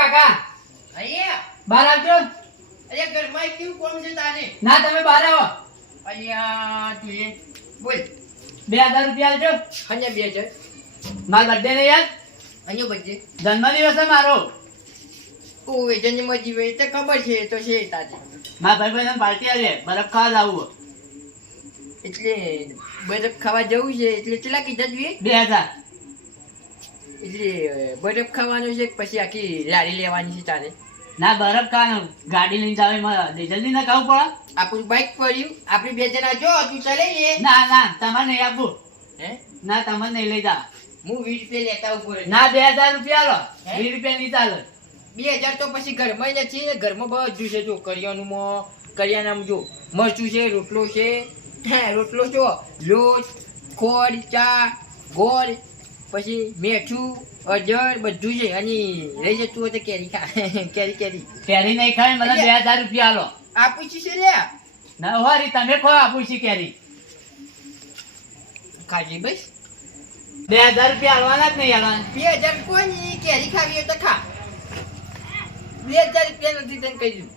કાકા અહીંયા બહાર આવજો. અરે ઘરમાં કેવું કોમ છે તાને? ના તમે બહાર આવો. અહીંયા તું એ બોલ 2000 રૂપિયા આલજો. અહીંયા 2000 મારો બર્થડે ને યાદ અહીંયા બજે જન્મદિવસ છે મારો. ઓય જન્મ જીવે તો ખબર છે તો છે તાજી. મારા ભાઈ પાર્ટી આવે બરફ ખાવા જવું. એટલે બરફ ખાવા જવું છે એટલે કેટલા કીધા જોઈએ? 2000. એટલે બરફ ખાવાનું છે કે પછી આખી લારી લેવાની છે તારે? ના બરફ ખાવાનું ગાડી લઈને જાવે જલ્દી ના ખાવું પડે. આપણું બાઈક પડ્યું આપણે બે જણા જો તું ચાલે લે. ના ના તમારે નહીં આપવું. હે ના તમારે નહીં લઈ જા. હું 20 રૂપિયા લેતા ઉપર ના 2000 રૂપિયા લો. હે? 20 રૂપિયા નહીં ચાલે. 2000 તો પછી ઘરમાં નથી. ઘરમાં બધું છે જો કરિયાણુંમાં કરિયાણામાં જો મરચું છે રોટલો છે. હે રોટલો છો લોટ ખોડ ચા ગોળ પછી મીઠું અજર બધું છે. અને રહી જતું હોય તો કેરી ખા કેરી કેરી નહીં ખાય મને 2000 રૂપિયા લો. આપું છે લે ના હોરી તમે ખો આપું છું કેરી. ખાજી બસ 2000 રૂપિયા આલવાના જ નહીં આલવાના. 2000 કોની કેરી ખાવી હોય તો ખા. 2000 રૂપિયા નથી તને કહી દઉં.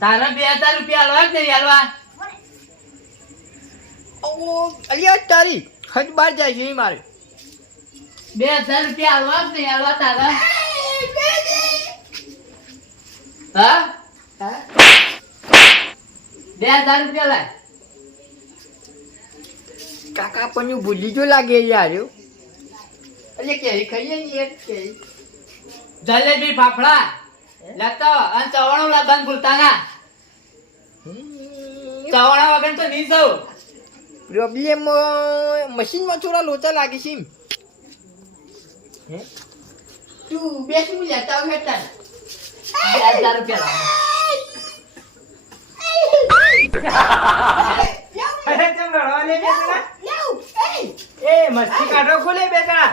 તારા 2000 રૂપિયા આલવા જ નહીં આલવા. ઓ અલિયા તારી હદ બાર જાય છે મારે. 2000 રૂપિયા આલવા જ નહીં આલવા તારા. હા હા 2000 રૂપિયા લાય. કાકા પણ ભૂલી જો લાગે યાર. અરે કેરી ખાઈએ ને યાર કેરી. જલેબી ફાફડા લેતો અને ચવાણું લાવવાનું ભૂલતા ના. ચવાણા વગર તો નહીં જવું. પ્રોબ્લેમ મશીનમાં થોડા લોચા લાગે છે. હે તું બેસ હું લેતા આવું હેઠળ. 2000 રૂપિયા એ મસ્તી કાઢો ખોલે બે જણા.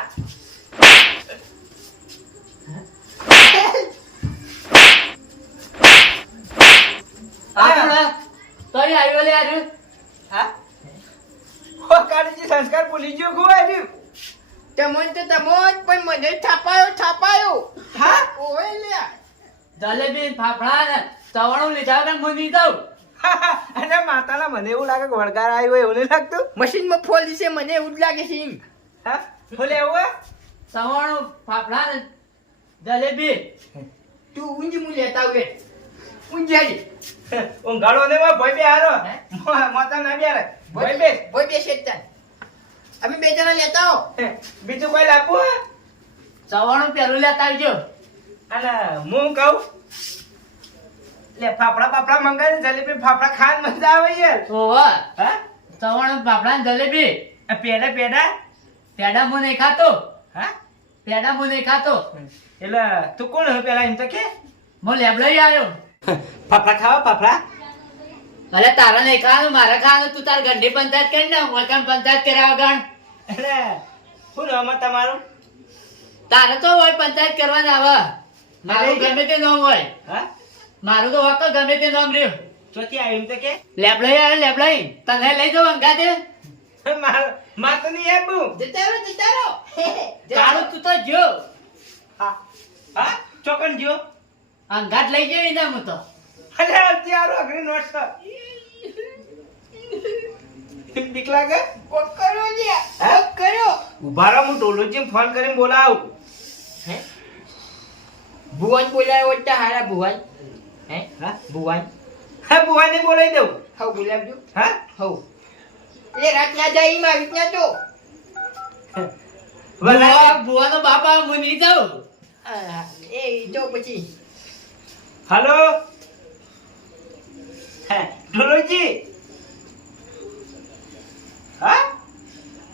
લાવ. તોય આવ્યો લે આર્યું. હા ઓ કાળજી સંસ્કાર ભૂલી ગયો ખોવાયું. તમોન તો તમોન પણ મને છાપાયો. હા ઓય લ્યા જલેબી ફાફડા ને ચવાણું લીધા વગર હું નહીં જાઉં. અને માતાના મને એવું લાગે કે વળગાર આવ્યો હોય એવું નહીં લાગતું. મશીનમાં ફોલ છે મને એવું જ લાગે છે. હા ખોલે એવું હે? ચવાણું ફાફડા ને જલેબી. તું ઊંઘ હું લેતા આવું ઊંઘાડી ઊંઘાડો ને ભાઈ બે હારો હે? માતા ના બે ભાઈ બે બોય બે શેતાન અમે બે જણા લેતા આવો. બીજું કોઈ લાપું હે? ચવાણું પેલું લેતા આવજો. અને હું કહું લે ફાફડા બાફડા મંગાવી જલેબી ફાફડા ખાન મજા આવે યાર. ઓહો હા ચવાણું ફાફડા ને જલેબી. આ પેડા પેડા પેડા હું નહીં ખાતો. હા પેડા હું નહીં ખાતો. એટલે તું કોણ હે પેલા એમ તો કે હું લેબડાઈ આવ્યો. ફાફડા ખાવા ફાફડા અરે તારા નહીં ખાવાનું મારે ખાવાનું. તું તાર ગંડી પંચાયત કરી ને હું કામ પંચાયત કર્યા વગર. એટલે શું નામ હે તમારું? તારે તો હોય પંચાયત કરવાના આવે. મારું ગમે તે નામ હોય. હા મારું તો વાક ગમે તે નામ રહ્યું. ચોથી આવ્યું એમ તો કે લેબડાઈ આવે લેબડાઈ. તને લઈ જાઉં અંગાતે. માર તો નહીં આવું. જતા રહો તારું તું તો જો હા હા ચોકન જો અંગાત લઈ જઈ ને હું તો. અરે અત્યારે અઘરી નોટ છે બીક લાગે. કોક કરો લ્યા હે? કોક કરો. ઉભા રહો હું ટોલોજી ફોન કરીને બોલાવું. હે ભુવન બોલાયો હોય તો હારા ભુવન. હે હા ભુવન હા બુવાને બોલાવી દઉં. હવ બોલાવજો હા હવ એટલે રાત ના જાય માં વિજ્ઞા તો ભુવાનો બાપા હું નહીં જાઉં. એ જો પછી હલો હે ટોલોજી હા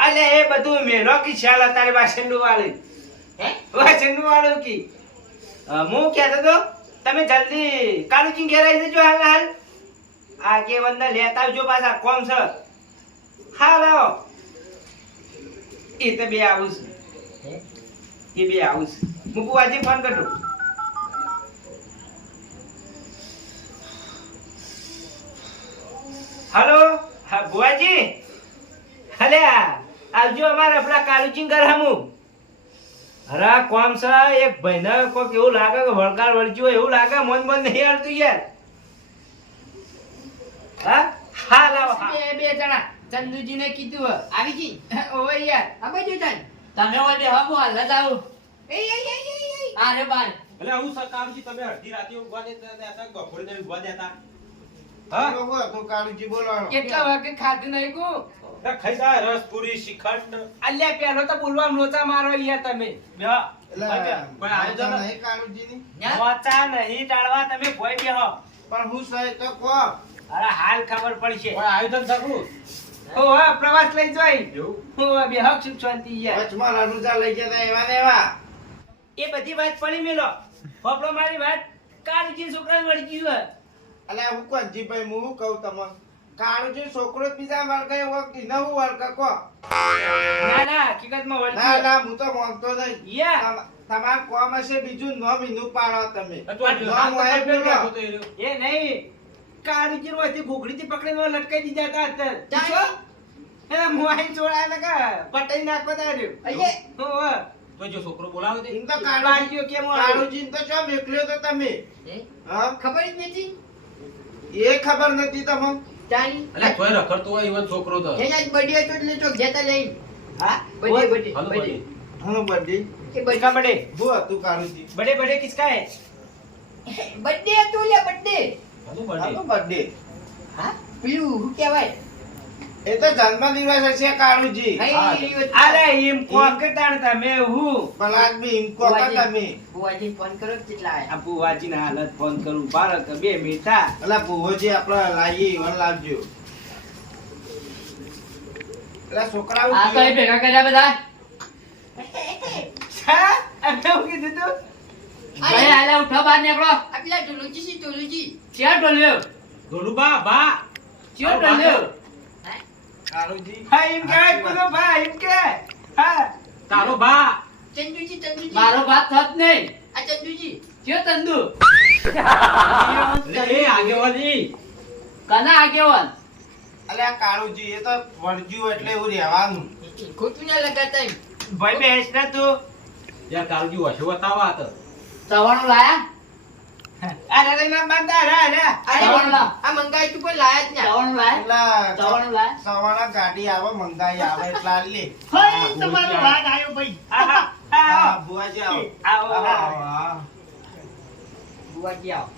અલે એ બધું મેલો કી ચાલ તારી વાસંડુ વાળી હે વાસંડુ વાળું કી હું કહેતો તો તમે જલ્દી કાલુજી ઘેર આવી જજો હાલ હાલ આ કે બંદા લેતા આવજો પાછા કોમ છે હા લાવો એ તો બે આવું છે એ બે આવું છે હું બુવાજી ફોન કરતો हेलो हाँ बुआ जी अरे આવજો અમારે આપણા કાલુચિંગ ઘર હમુ અરે કોમ છે એક ભાઈને કોક એવું લાગે કે વળગાડ વળગ્યું હોય એવું લાગે મન નહીં આવતું યાર હા લાવો હા. બે જણા ચંદુજીને કીધું હે. આવી જી ઓય યાર આ બાજુ જાય તમે ઓલે હમો હાલ આવું એ આરે બાર એટલે હું સરકારજી તમે અડધી રાતે ઊંઘવા દેતા હતા બપોરે તમે ઊંઘવા દેતા હા કેટલા વાગે ખાધું નહીં કો એ ખાઈ જા રસ પૂરી શ્રીખંડ અલ્યા પેલો તો બોલવા લોચા મારો યાર તમે બેહો. કોઈ આયોજન મોચા નહીં ટાળવા તમે ભોય બેહો અરે હાલ ખબર પડશે કોઈ આયોજન થતું ઓ હા પ્રવાસ લઈ જોઈ એવું ઓ બે હક સુખ શાંતિ યાર એ બધી વાત પડી મેલો ફોફળો મારી વાત કાળજી છોકરાને વળી ગયું હે. છોકરો બીજા વર્ગ નવું વર્ગ કો ના ના હકીકતમાં વળી ના ગયું. ના હું તો માનતો નહીં યા તમારું કોમ હશે બીજું નોમ ઈનું પાડો તમે અથવા નામ હોય પેલો. એ નહીં કાળજી રોથી ઘૂઘડીથી પકડીને લટકાઈ દીધા હતા અત્યારે. ચાલો. એ મોહાઈ ચોળાય લગા પટાઈ નાખવા તાર્યું. અહીંયા ઓહો. તો જો છોકરો બોલાવે તે એમ તો કાળજીઓ કેમ આવ્યો? કાળુજી તો ચો મેકલ્યો તો તમે હા ખબર જ નથી એ ખબર નથી તમને ચાલી એટલે કોઈ રખડતો હોય એવો છોકરો તો જેના જ બર્થડે હતો એટલે તો જતા લઈ હા બર્થડે હાલો બર્થડે ભાઈ હું બર્થડે એ કિસકા બર્થડે બડે હું હતું કાળુજી બડે બડે કિસકા હે બર્થડે હતો લે બર્થડે હાલો હા બર્થડે તો બર્થડે હા પેલું શું કહેવાય એ તો જન્મદિવસ હશે કાળુજી અરે એમ કોક તાણ તમે હું પલાક બી ઇમકો તમે બુવાજી ફોન કરો કેટલા આયા આ બુવાજીના હાલત ફોન કરું બાળક 2 મિનિટ થા. અલા ભુવોજી આપણે લાવીએ વન લાવજો અલા છોકરાઓ આ કઈ ભેગા કર્યા બધા છા અમે હું કીધું તું ભાઈ આલે ઉઠો બહાર નીકળો આટલા ટોલુજી સી ટોલુજી ચેર ડોલ્યો ધોલુબા બા ચેર ડોલ્યો કાળુજી હા એમ કહેવાય કોનો ભાઈ એમ કે હા તારો બા ચંદુજી મારો વાત થત નહીં આ ચંદુજી ચેર તંદુ એટલે એ આગેવાની કના આગેવાન અલ્યા કાળુજી એ તો વળગ્યું એટલે એવું રહેવાનું ખોટું ના લગાતા એમ. ભાઈ બેસ ને તું યાર કાલજી વશો બતાવા તો સવાણું લાયા અરે રે ના બંધા રે રે સવાણું લાવ આ મંગાઈ તું કોઈ લાયા જ ના સવાણું લાયા સવાણું લાયા સવાણા ગાડી આવે મંગાઈ આવે એટલે લે હોય તમારો વાત આવ્યો ભાઈ હા હા ભુવાજી આવો આવો આવો હા બુવાજી આવો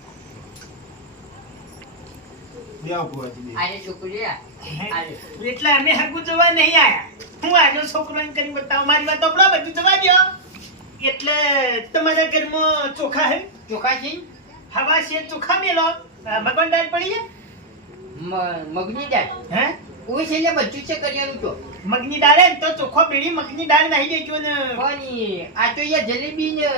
બેહો ભુવાજી બેહો. આને છોકરી આ આલે એટલે અમે હગુ જોવા નહીં આયા હું આજો છોકરાને કરી બતાવ મારી વાત તો બધું જવા દો એટલે તમારા ઘરમાં ચોખા હે ચોખા છે હવા છે ચોખા મેલો મગન દાળ પડી છે મગની દાળ હે ઓય છે લે બધું છે કર્યાનું તો મગની દાળ હે ને તો ચોખો બેડી મગની દાળ નાહી દેજો ને કોની આ તો યાર જલેબી ને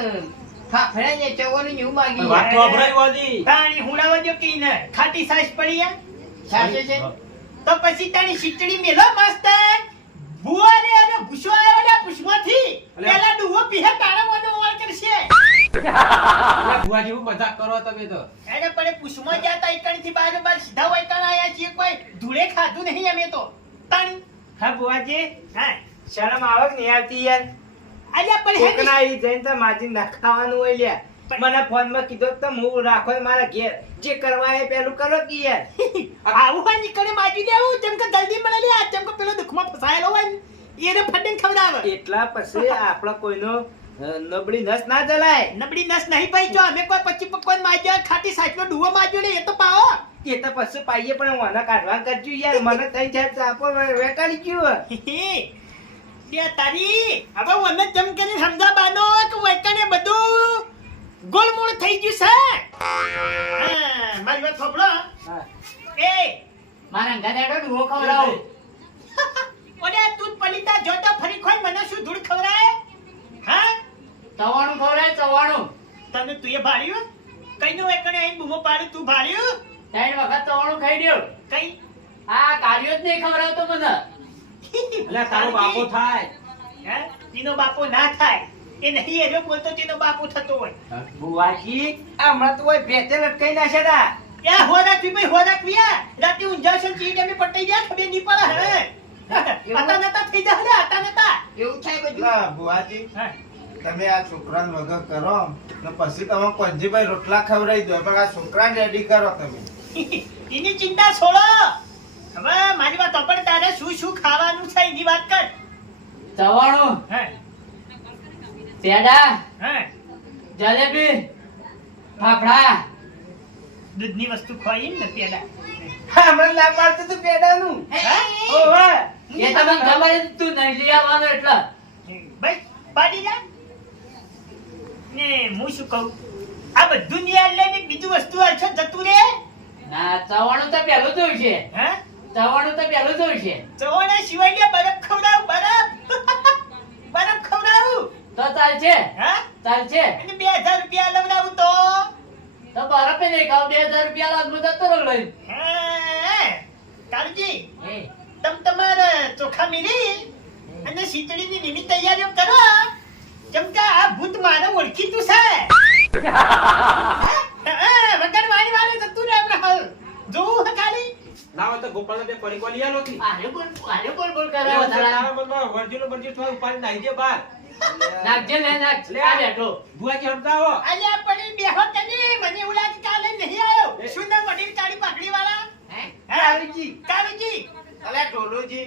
ફાફડા ને ચવણ ને એવું માંગી વાત તો અભરાઈ વાદી તાણી હુડાવા જો કે ને ખાટી સાસ પડી હે સાચે છે તો પછી તાણી શીતળી મેલો મસ્ત ભુવા રે અને ભૂસો આવ્યો ને પુષ્પમાંથી પેલા ડુવો પીહે તાણવાનો ઓળ કરશે ભુવાજી હું મજાક કરો તમે તો એને પડે પુષ્પમાં જાતા એકણથી બાર સીધા વૈકણ આયા છીએ કોઈ ધૂળે ખાધું નહીં અમે તો તાણી હા ભુવાજી હા શરમ આવે કે નહીં આવતી યાર અલ્યા પણ કોકના ઈ જઈને તો માજી નાખાવાનું હોય લ્યા મને ફોન માં કીધો તો હું રાખો મારા ઘેર જે કરવા એ પેલું કરો કે યાર આવું હોય નીકળે માજી દેવું જેમ કે જલ્દી મળે લે જેમ કે પેલો દુખમાં ફસાયેલો હોય ને એને ફટીને ખવડાવે એટલા પછી આપણો કોઈનો નબળી નસ ના જલાય નબળી નસ નહીં પાઈ જો અમે કોઈ પછી પકવાન માજ્યા ખાટી સાઈડનો ડુવો માજ્યો ને એ તો પાવો એ તો પછી પાઈએ પણ મને કાઢવા કરજો યાર મને થઈ જાય આપો વેટાડી ગયું બે તારી હવે મને જમ કરીને સમજા બાનો કે વેટાને બધું ગોળમોળ થઈ ગયું છે હા મારી વાત સાંભળો એ મારા અંગાદાડો ડુવો ખવડાવો ઓડે તું પલિતા જોતો ફરી ખોઈ મને શું ધૂળ ખવરાય હા સવાણું ખવડાય સવાણું તને તું એ ભાળ્યું કઈનું એકણે આઈને બૂમો પાડી તું ભાળ્યું 3 વખત સવાણું ખાઈ દ્યો કઈ આ કાર્યો જ નહીં ખવડાવતો મને એટલે તારો બાપો થાય હે તેનો બાપો ના થાય એ નહીં એનો બોલતો તેનો બાપો થતો હોય બુવાજી હમણાં તો હોય ભેતે લટકાઈ નાશે તા એ હોરા કી ભાઈ હોરા કિયા રાતે ઊંઝા ચીજ અમે પટાઈ ગયા ખબર નહીં પડે હે આતા નતા થઈ જા હે આતા નતા એવું થાય બધું લા ભુવાજી હા તમે આ છોકરાને વગર કરો ને પછી તમે પંજીભાઈ રોટલા ખવડાવી દો પણ આ છોકરાને રેડી કરો તમે. એની ચિંતા છોડો. હવે મારી વાત પણ તારે શું ખાવાનું છે એની વાત કર. ચવાણું, હે પેડા, હે જલેબી, ફાફડા. દૂધની વસ્તુ ખવાય ને પેડા. હા, હમણાં ના પાડતું તું પેડાનું. હે? ઓવે. એ તમને ખબર છે તું નહીં લઈ આવવાનો એટલે. બસ પાડી જા. ને હું શું કહું, આ બધું નિયાલ લઈને બીજું વસ્તુ આલશો જતું રે. ના, ચવાણું તો પહેલું જ હોય છે. હે ચવાણું તો પહેલું જ હોય છે. ચવાણા સિવાય બરફ ખવડાવું. બરફ ખવડાવું. તો ચાલશે, હા ચાલશે. અને 2000 રૂપિયા લવડાવું તો તો બરફે નહીં ખાવ, 2000 રૂપિયા લાગુ જતો રહો લઈને. હે કાળજી હે, તમારે ચોખા મીરી અને શીતળીની નીની તૈયારીઓ કરો. કેમ કે આ ભૂત મારે ઓળખીતું છે. વગર વાણી વાળે જતું રહે આપણે હાલ. જોવું હે ખાલી. ના હોય તો ગોપાલને બે પડીકો લઈ આલો તી. આને બોલ કરે એવું છે, વધારે. તારા મનમાં વર્જુનો વર્જુ થોડું ઉપાડી નાખી દે બહાર. નાખજે લે, નાખ. લે. આ બેઠો. ભુવાજી સમજાવો. અલ્યા પણ બેહો તને મને એવું લાગે કાલે નહીં આવ્યો. એ. શું નામ વડીલ કાળી પાકડી વાળા? હે? કાળુજી. કાળુજી. અલે ઢોલુજી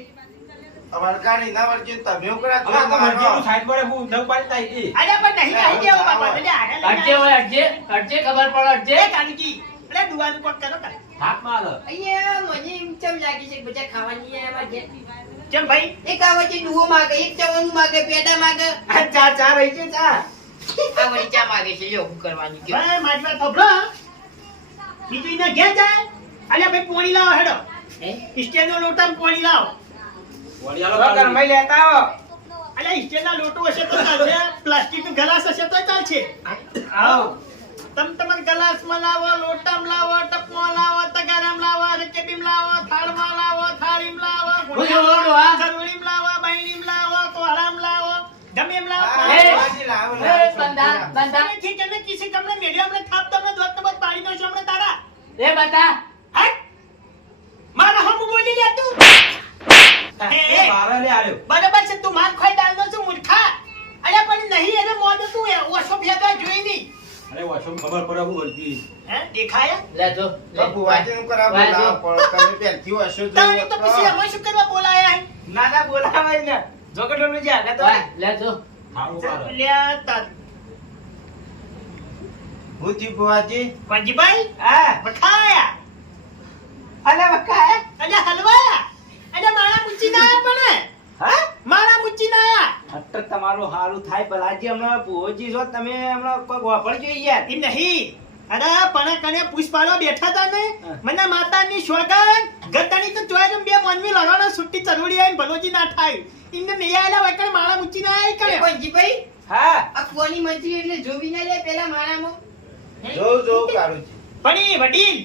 વળગાડી ના વળજી તમે ઉકળા હવે આ તો વર્જુનું સાઈડ પર હું નવ પાડી નાખી દી. અલ્યા પણ નહીં આવી દેવો બાપા. અલ્યા આગળ લઈને અટજે હોય, અટજે. અટજે, ખબર પડે, અટજે. એ કાળુજી. અલ્યા દુવાનું કોક કરો કાલે. હાથ માર. અહીંયા મને એમ ચમ લાગી છે કે બધા ખાવાની એમાં છે. કેમ ભાઈ? એક આવે છે ડુઓ માગે, એક ચવાનું માગે, પેડા માગે, આ ચા રહી છે ચા. આ વળી ચા માગે છે. જો હું કરવાની કે ભાઈ મારી વાત સાંભળો. બીજું એને ઘેર જાય. અલ્યા ભાઈ પોણી લાવો હેડો. સ્ટેન્ડનો લોટામાં પોણી લાવો. વળિયાલો તો ઘરમાં લેતા આવો. અલ્યા સ્ટેન્ડના લોટો હશે તો ચાલશે. પ્લાસ્ટિકનો ગ્લાસ હશે તો ચાલશે. આવો. તમ તમાર ગ્લાસમાં લાવો, લોટામાં લાવો, ટપમાં લાવો, તગારામાં લાવો, રકેબીમાં લાવો, થાળમાં લાવો, થાળીમાં લાવો, બોલો, હા. ચરણીમાં લાવો, બાયણીમાં લાવો, કોળામાં લાવો, ગમે એમ લાવો. હા, એ. ભુવાજી લાવો, એ, લાવો, બંધા, છોકરા. બંધા. તમે ઠીક એને કિસી તમને મેળ્યો હમણાં થાપ તમને દોત ને બધ પાડી નાખશો હમણાં તારા. એ બંધા. હટ! મારા હમ બોલી લે તું. એ બારે લે આલ્યો. બરાબર છે તું માર ખાઈ ડાલનો છું મૂર્ખા. અરે પણ નહીં એને મોઢે તું ઓછો ફેંકા જોઈ નહીં. અરે વોશરૂમ ખબર પડે હું બોલતી. હે દેખાયા? લે જો, લે. તો ભુવાજીનું કરાવો, ભુવાજી. લાવો, પણ તમે પહેલથી હશો તારે તો પછી જોયું અમે શું કરવા બોલાયા હે? ના ના બોલાવાય ને. જોગડોનું જે આગળ તો વાહ, લે જો. ખાવું પાડે. લ્યા તાર હું થયું ભુવાજી? વાજીભાઈ હા. બખાયા અલે વકાય. અને હલવાયા અને મારા મુચ્ચી ના આયા પણ હા? મારા મુચ્ચી ના આયા. હટ્ટ તમારું હારું થાય ભલાજી. હમણાં ભુવોજી છો તમે હમણાં કોઈ વાપરજો યાર. એમ નહીં. અરે પણ કને પુષ્પાળો બેઠા હતા ને હા. મને માતાની સોગન ગતાની તો જોયા જેમ બે મનવી લગાડો સુટ્ટી ચરોડી આવીને ભલોજી ના થાય. એમને નહીં આયેલા હોય કણ મારા મુચ્ચી ના આય કરે. પંજીભાઈ હા. આ કોની મંત્રી એટલે જોવી ના લે પેલા મારામાં. જોઉં જોઉં કાળુજી. પણ એ વડીલ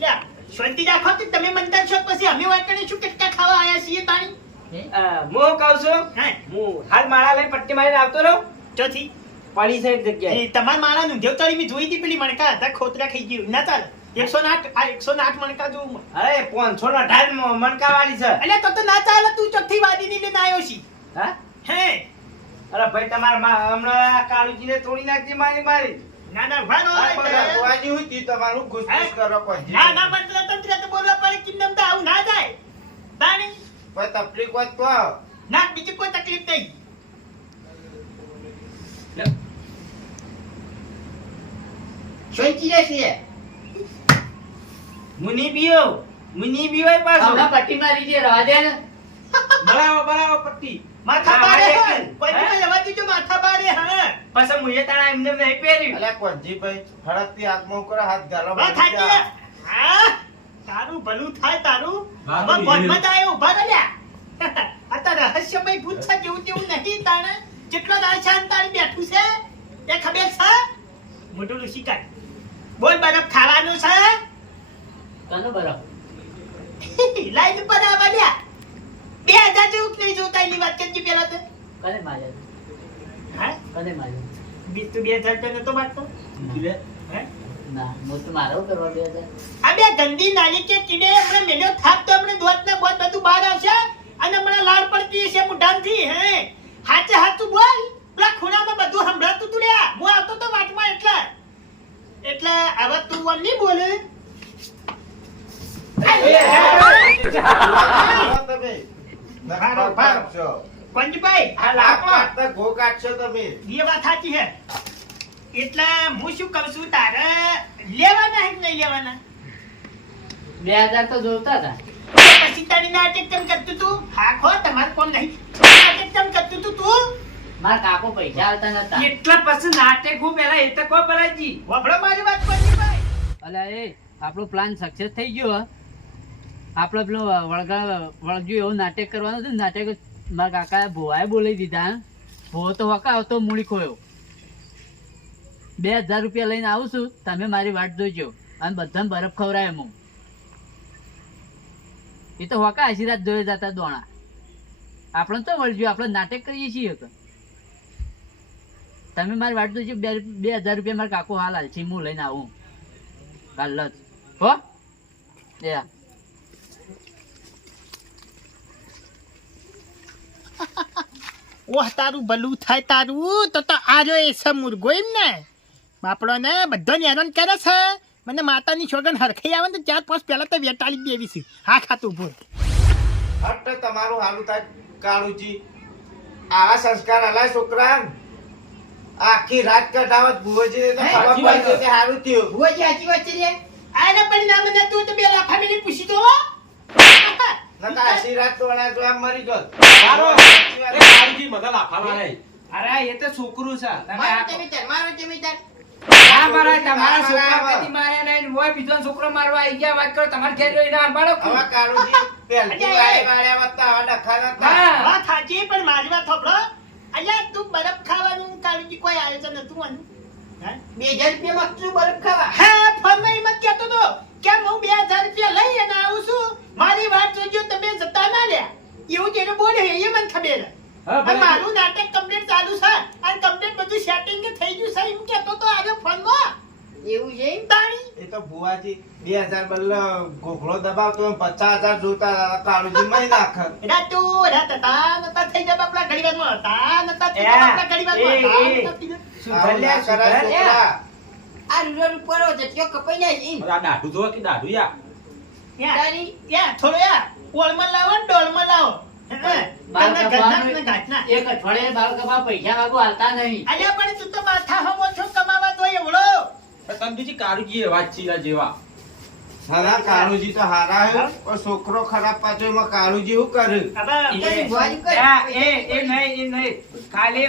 લ્યા શાંતિ રાખો કે તમે મંતર છો પછી અમે વાત કરી શું કેટલા ખાવા આયા છીએ તાણી. હું કહું છું હે હું હાલ માળા લઈને પટ્ટી મારીને આવતો રહું. ચોથી પડી છે એક જગ્યાએ. એ તમારા માળા નું દેવતાળી મેં જોઈ હતી પેલી મણકા હતા ખોતરા ખાઈ ગયું ના ચાલે. 108 આ 108 મણકા જોઉં. અરે 518 મણકા વાળી છે. અલ્યા તો ના ચાલે તું ચોથી વાદી ની લઈને આવ્યો છી. હા? હે અરે ભાઈ તમારા હમણાં કાળુજીને તોડી નાખજે મારી મારી. ના ના વારો હા, પણ ભુવાજી હું થયું તમારું ઘૂસપૂસ કરો પંજી. ના ના મંત્ર તંત્ર તો બોલવા પડે કેમ નમ તો આવું ના જાય. તાણી કોઈ તકલીફ હોય તો આવો. ના બીજી કોઈ તકલીફ નહીં. શાંતિ રહેશે. મુની બીઓ પાછો. હમણાં પટ્ટી મારી છે, રવા દે ને. બરાબર પટ્ટી. માથા હા, બારે હા, હે એક. કોઈ હે? દિવસ જવા દીજો માથા બારે હા. પછી મુએ તાણા એમને નહીં પહેર્યું. અલ્યા પંજીભાઈ હળકથી હાથમાં કરો, હાથ ગાલો વાત પડી સાચી જાય. હા તારું ભલું થાય તારું. વાંધો હવે નહીં. ભણમાં જાય ઉભા રહ્યા. આ તો રહસ્યમય ભૂત છે જેવું તેવું નહીં તાણે. જેટલો દાશાન તારી બેઠું છે એ ખબર છે. મોઢું લૂસી કાઢ. બોલ બરફ ખાવાનું છે. કાનો બરફ? લાઈન ઉપર આવવા લ્યા. 2000 જેવું જ નહીં જોતા એની વાત કરજી પેલા તો. કને માર્યો? હા કને માર્યો? બીજ તું 2000 તો નતો મારતો. લે. હે ના, હું તો મારો કરવા બે હતા. આ બે ગંદી નાની કે કીડે હમણાં મેલ્યો થાપ તો હમણાં દોત ને બોત બધું બહાર આવશે અને હમણાં લાળ પડતી હશે મુઢાનથી. હે હાચે હાચું બોલ. પેલા ખૂણામાં બધું સંભળાતું તું લ્યા હું આવતો તો વાટમાં એટલે હવે તું આમ નહીં બોલે તમે ભારો, ભારો. પંચભાઈ આ લાખ કાઢતા ઘો કાઢશો તમે એ વાત સાચી છે એટલે હું શું કહું છું તારે લેવાના હે કે નહીં લેવાના 2000 તો જોતા હતા. પછી તારી નાટક કેમ કરતું તું હા ખો તમારે કોણ નહીં નાટક કેમ કરતું તું મારા કાકો પૈસા આલતા નતા. એટલા પછી નાટક હું પેલા એ તો કહો પરાજી વફડો મારી વાત પંચભાઈ અલા એ આપણો પ્લાન સક્સેસ થઈ ગયો હો. આપણે પેલું વળગ્યું એવું નાટક કરવાનું હતું ને, નાટક મારા કાકા ભોવાએ બોલાવી દીધા. ભોવો તો વકા આવતો મૂળી ખોયો. 2000 રૂપિયા લઈને આવું છું, તમે મારી વાટ જોઈજો અને બધાને બરફ ખવડાય હું. એ તો વકા આશીર્વાદ જોઈ જતા દોણા. આપણે તો વળજો, આપણે નાટક કરીએ છીએ કે. તમે મારી વાટ જોઈજો. 2000 રૂપિયા મારા કાકો હાલ હાલ છે, હું લઈને આવું કાલ જ હો. એ ઓહ તારું ભલું થાય તારું તો આજો એ છે મુર્ગો એમ ને બાપડો ને બધો હેરાન કરે છે મને માતાની છોગન હરખાઈ આવે ને 4-5 પહેલા તો વેટાળી દેવી છે હા ખાતું ભૂલ હટ તમારું હાલું થાય કાળુજી આવા સંસ્કાર આલા છોકરા આખી રાત કઢાવત ભુવોજીને તો ખબર પડી કે હારું થયું ભુવાજી સાચી વાત છે રે. આને પરિણામ ને તું તો બે લાફા મેલી પૂછી દો નકા આશીર્વાદ તોડા તો આમ મરી ગયો મારો એ કાળુજી મગલ આફામાં નહીં. અરે એ તો છોકરું છે તમે મારો આ જમીદાર, મારો જમીદાર. ના મારા તમારા છોકરા કદી માર્યા નહીં મોય બીજો છોકરો મારવા આવી ગયા વાત કરો તમારે ઘેર રહીને સંભાળો હવે કાળુજી પહેલથી વાળ્યા વત્તા હવે ડખા નતા હા. વાત સાચી પણ મારી વાત સાંભળો અલ્યા તું બરફ ખાવાનું કાળુજી કોઈ આયોજન નતું આનું હે 2000 રૂપિયા માંગતું બરફ ખાવા. હા ફોનમાં એમ જ કહેતો તો કે હું 2000 રૂપિયા લઈ અને આવું છું મારી વાત જોજો તમે જતા ના લ્યા એવું જેને બોલે એ મને ખબર હા, અને મારું નાટક કમ્પ્લીટ ચાલુ છે અને કમ્પ્લીટ બધું સેટિંગ થઈ ગયું છે એમ કહેતો તો આજે ફોનમાં એવું છે એમ? તાણી એ તો ભુવાજી 2000 બદલે ઘોઘળો દબાવતો 50,000 જોતા હતા, કાળુજી મહી નાખે નતા થઈ જાય આપણા ઘડીવારમાં હતા નતા થઈ જાય આપણા ઘડીવારમાં હતા નતા થઈ જાય. આવું ના કરાય છોકરા. આ રૂરલ ઉપર જટિયો કપાઈ જાય છે એમ. આ દાઢું જોવો કે દાઢું યા તારી થોડો ઓળમાં લાવો ને ડોલમાં લાવો બાલ તમને કપાવાનું ઘરના ને ઘાટના. એક અઠવાડિયે બાલ કપા પૈસા માંગુ હાલતા નહીં. અલ્યા પણ તું તો માથા હમો છો કમાવા તો એવડો તંદુજી કાળુજી એ વાત છે જેવા હારા કાળુજી તો હારા હે પણ છોકરો ખરાબ પાછો એમાં કાળુજી શું કરે તારી ભુવાજી કર. એ નહીં ખાલી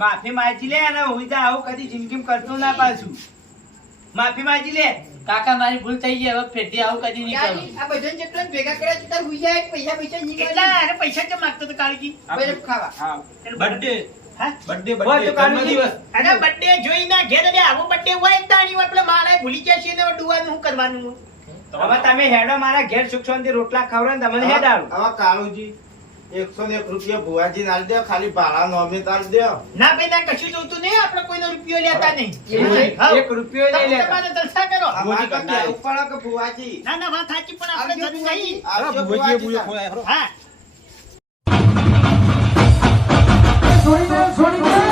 માફી માંગી લે અને હું તો આવું કદી જિંદગી કરતો ના પાછું માફી માંગી લે કાકા મારી ભૂલ થઈ ગઈ, હવે ફેરથી આવું કદી નહીં કરું. તારી આ બધાને જેટલો ભેગા કર્યા છે તાર હુઈ જાય પૈસા જીવવા કેટલા અરે પૈસા કેમ માંગતો તો કાળજી બરફ ખાવા. હા બર્થડે હા બર્થડે હોય તો કાળુજી. જન્મદિવસ અરે બર્થડે જોઈ ના ઘેર અરે આવો બર્થડે હોય ને તાણી હોય એટલે મારે ભૂલી જાય છે ને ડુવાનું શું કરવાનું હવે તમે હેડો મારા ઘેર સુખ શાંતિ રોટલા ખવડાવો ને તમને હેડાડો હવે કાળુજી 101 રૂપિયા ભુવાજી નાલ દે ખાલી ભાડા નોમે તાલ દે ના ભાઈ ના કશું જોતું નહીં આપણે કોઈનો રૂપિયો લેતા નહીં એવું છે? હા. એક રૂપિયો નહીં તમે લેતા તમારે જલસા કરો અમારે તો કહેવું પડે કે ભુવાજી ના ના વાત સાચી પણ આપણે આવજો જરૂર નહીં આવજો ભુવજીએ ભુવાજી ખોયા ખરો. હા છોડી દે